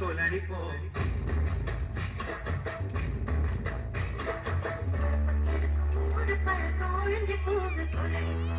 கொலடிப்போம் ஒழிஞ்சு போக கொலடிப்போம்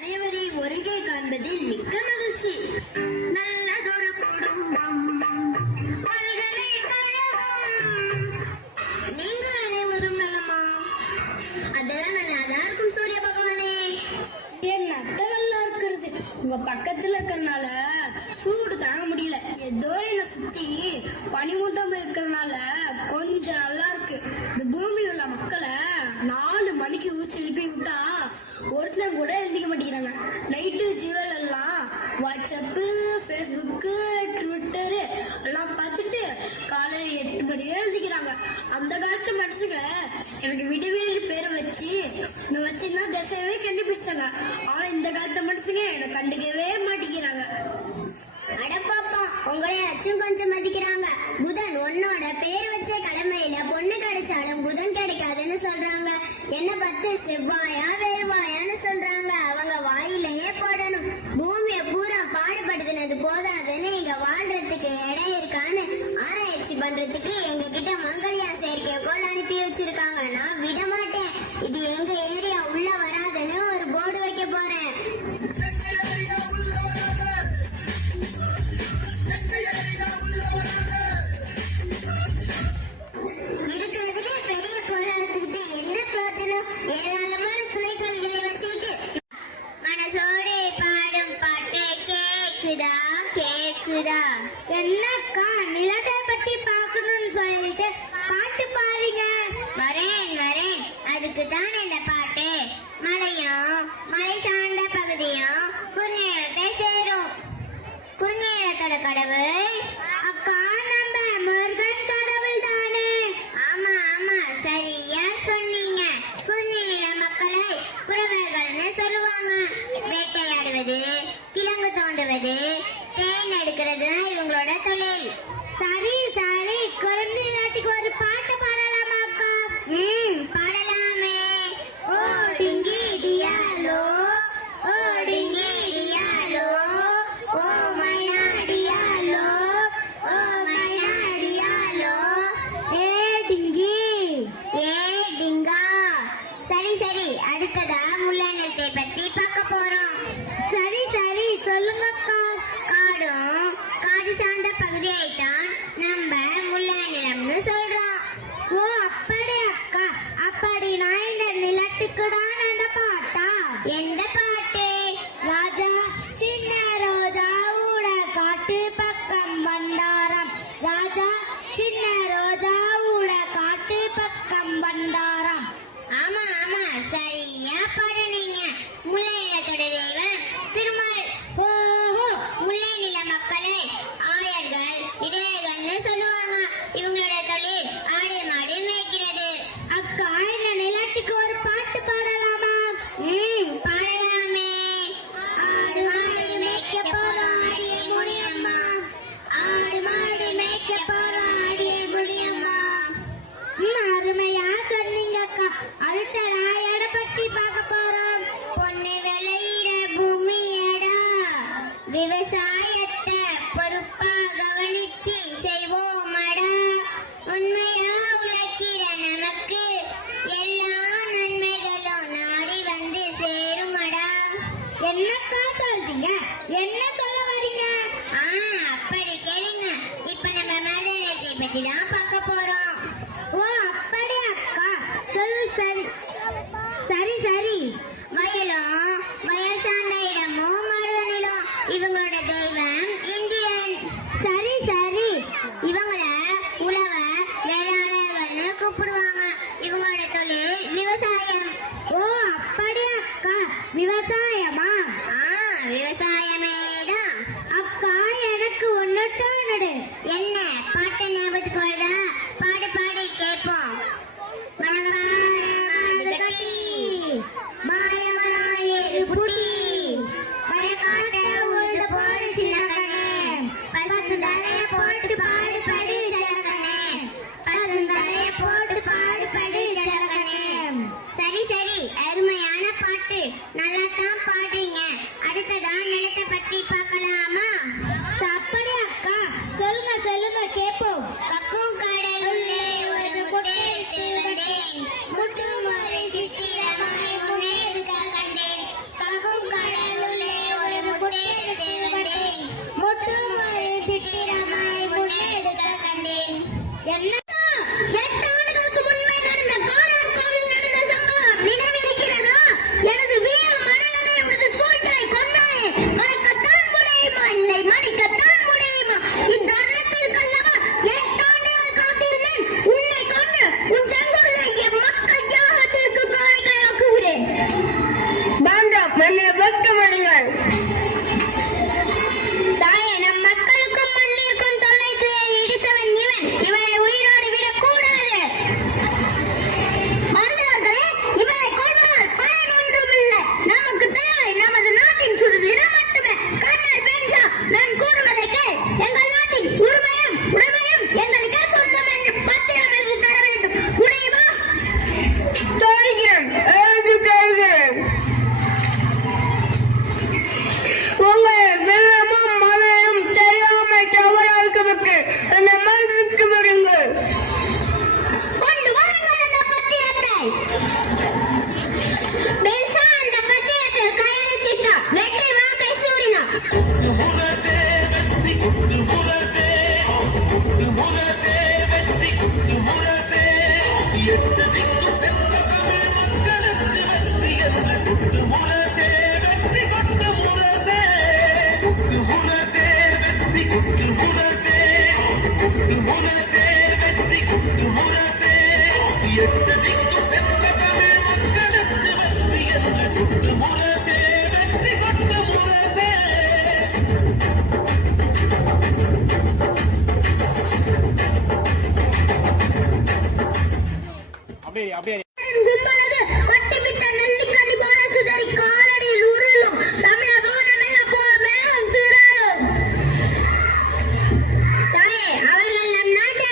அனைவரையும் ஒருங்கே காண்பதில் மிக்க மகிழ்ச்சி. நல்லதொரு குடும்பம் நீங்கள் அனைவரும் நலமா? அதெல்லாம் நல்லாதான் இருக்கும் சூரிய பகவானே. என் அத்தை நல்லா இருக்கிறது. உங்க பக்கத்துல இருக்கிறனால சூடு தாங்க முடியல. ஏதோ என்ன சுத்தி பனிமூட்டம் இருக்கிறனால கொஞ்சம் நல்லா இருக்கு. இந்த பூமியில் உள்ள மக்களை 4 மணிக்கு ஊச்சி எழுப்பி விட்டா ஒருத்தர் கூட எழுதிக்க மாட்டேங்கிறாங்க. நைட்டு ஜீவல் எல்லாம் வாட்ஸ்அப்பு, ஃபேஸ்புக்கு, ட்விட்டரு எல்லாம் பார்த்துட்டு காலையில 8 மணியே எழுதிக்கிறாங்க. அந்த காலத்து மனுஷங்க எனக்கு விடுவேறு பேரை வச்சுன்னா திசையவே கண்டுபிடிச்சாங்க. ஆனா இந்த காலத்து மனுஷங்க எனக்கு கண்டுக்கவே மாட்டேங்கிறாங்க. அடப்பாப்பா, உங்களையாச்சும் கொஞ்சம் மதிக்கிறாங்க. புதன் உன்னோட பேர் வச்ச கடமையில பொண்ணு கிடைச்சாலும் புதன் கிடைக்காதுன்னு சொல்றாங்க. என்ன பத்து செவ்வாயா வேறுவாயான்னு சொல்றாங்க. அவங்க வாயிலேயே போடணும். பூமியை பூரா பாடுபடுத்தினது போதாதுன்னு இங்க வாழ்றதுக்கு இடம் இருக்கான்னு ஆராய்ச்சி பண்றதுக்கு எங்க கிட்ட மங்கலியா செயற்கைக்கோள் அனுப்பி வச்சிருக்காங்க. நான் விட மாட்டேன். இது எங்க ஏரியா உள்ள வராதுன்னு ஒரு போர்டு வைக்க போறேன். ஏராளமான துணைக்கல்களை வச்சுட்டு மனசோடு பாடும் பாட்டு கேக்குதா கேக்குதா? என்னக்கா நிலத்தை பத்தி பாக்கணும்னு சொல்லிட்டு பாட்டு பாருங்க. வரேன் வரேன், அதுக்கு தான் இந்த பாட்டு. மலையும் மலை சார்ந்த பகுதியும் குறுநீளத்தை சேரும். குறுநீளத்தோட கடவுள் அக்கா நம்ம முருகன் கடவுள் தானே? ஆமா ஆமா, சரியா சொன்னீங்க. குறுநீள மக்களை குறவர்கள்னு சொல்லுவாங்க. வேட்டையாடுவது, கிழங்கு தோண்டுவது, தேன் எடுக்கிறது இவங்களோட தொழில். சரி சரி, குறுநீளத்துக்கு ஒரு பாட்டு பாடலாமா அக்கா? பாடலாமே. ஓடிங்கி டியாலோ, ஓடிங்கி டியாலோ, ஓ மைனாடியாலோ, ஓ மைனாடியாலோ. ஏ டிங்கி, ஏ டிங்கா. சரி சரி, அடுத்ததா முல்லை நிலத்தை பத்தி பார்க்க போறோம். சரி சரி சொல்லுங்க அக்கா. காடு சார்ந்த பகுதியைத்தான் பத்தி தான் பார்க்க போறோம். ஓ அப்படியா அக்கா, சொல்லு. சரி சரி சரி. வயலும் வயல் சார்ந்த இடமும் மருத நிலம். இவங்களோட தெய்வம் இந்தியன். சரி சரி. இவங்கள உழவ வேளாளர்கள்னு கூப்பிடுவாங்க. இவங்களோட தொழில் விவசாயம். ஓ அப்படியா அக்கா, விவசாயமா? விவசாயமே தான். அக்கா எனக்கு ஒன்னுட்டானடு. என்ன பாட்டு ஞாபகத்துக்கு வருதா? பாடு பாடி கேட்போம். மாயவராயரு புட்டி வடகாட்ட உழுது போடு சின்ன கண்ணே, பசுந்தலைய போட்டு பாடு படு செல்லக்கண்ணே, பசுந்தலைய போட்டு பாடு படு செல்லக்கண்ணே. சரி சரி, அருமையான பாட்டு, நல்லா தான் பாடுறீங்க. அடுத்ததான் நிலத்தை பத்தி பார்க்கலாமா? அப்படி அக்கா, சொல்லுங்க சொல்லுங்க கேப்போம். கக்கும் கடலுள்ளே ஒரு முட்டை எடுத்து வந்தேன், முட்டும் ஒரு சித்திரமாய் முன்னே இருக்க கண்டேன். கக்கும் கடலுள்ளே ஒரு முட்டை எடுத்து வந்தேன், முட்டும் ஒரு சித்திரமாய் முன்னே இருக்க கண்டேன். என்ன 8 ஆண்டுகளுக்கு முன்பே நடந்த காரர் கோவில் நடந்த சம்பவம் நினைவிருக்கிறதா? எனது வீர மணலனை உனது சூழ்நிலை கொண்டாயே, கணக்கத்தான் முடியுமா இல்லை மணிக்கத்தான் முடியுமா? இந்த அன்னத்திற்கல்லவா 8 ஆண்டுகள் காத்திருந்தேன். உன்னை கொண்டு உன் செங்கோலை என் மக்கள் தியாகத்திற்கு காணிக்கையாக்குகிறேன். தாயே, நம் மக்களுக்கும் மண்ணிற்கும் தொல்லை இடித்தவன் இவன். இவனை உயிரோடு விடக்கூடாது. மருதவர்களே, இவனை கொள்வதால் பயன் ஒன்றுமில்லை. நமக்கு தேவை நமது நாட்டின் சுதந்திரம் மட்டுமே. கர்னல் பென்ஷா, நான் கூறுவதை கேள். எங்கள் நாட்டின் உரிமையும் உடைமையும் எங்களுக்கே சொந்தம் என்று பத்திரம் எழுதி தர வேண்டும். முடியுமா? தருகிறேன், எழுதி தருகிறேன். உங்கள் வெள்ளமும் மழையும் தெரியாமல் தவறாக்குவதற்கு என்னை மன்னித்து விடுங்கள். கொண்டு வாருங்கள் அந்த பத்திரத்தை. பென்ஷா அந்த பத்திரத்தில் கையெழுத்திட்டார். வெற்றி வாக்கை சூடினார். முரசே வெற்றி குத்து முரசே, முரசே வெற்றி குத்து முரசே, எட்டு திக்கும் செல்ல தமிழ் மக்களுக்கு வெற்றி என்ற குத்து முரசே, வெற்றி குத்து முரசே, குத்து முரசே வெற்றி குத்து முரசே, குத்து முரசே வெற்றி குத்து முரசே, எட்டு திக்கும் செல்ல தமிழ் மக்களுக்கு வெற்றி என்ற குத்து முரசே, வெற்றி குத்து முரசே. கும்பலது பட்டிவிட்ட நெல்லிக்கனி போல சிதறி காலடியில் உருளும். தமிழக கவனமெல்லாம் போல மேகம் திரளும். தாயே, அவர்கள் நம் நாட்டை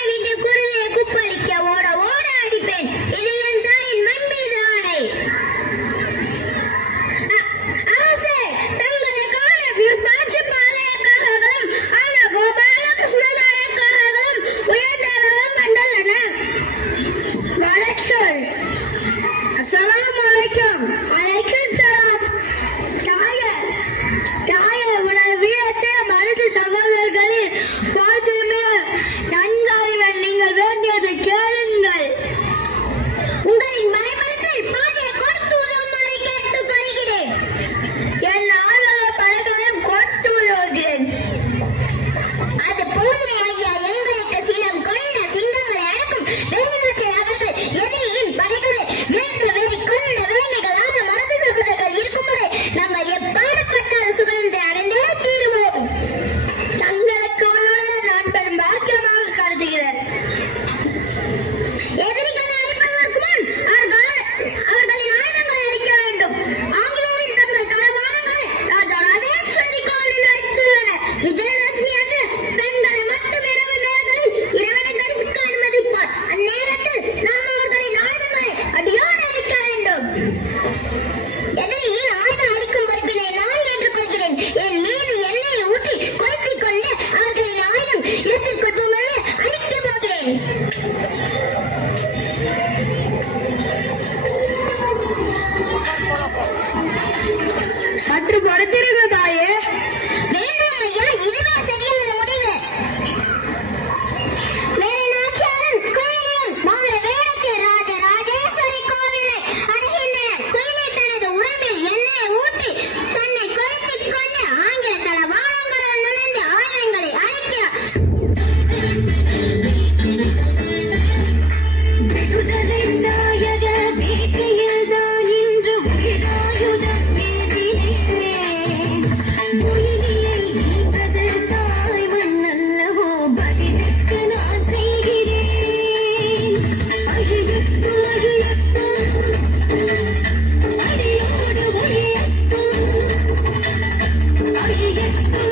எட்டு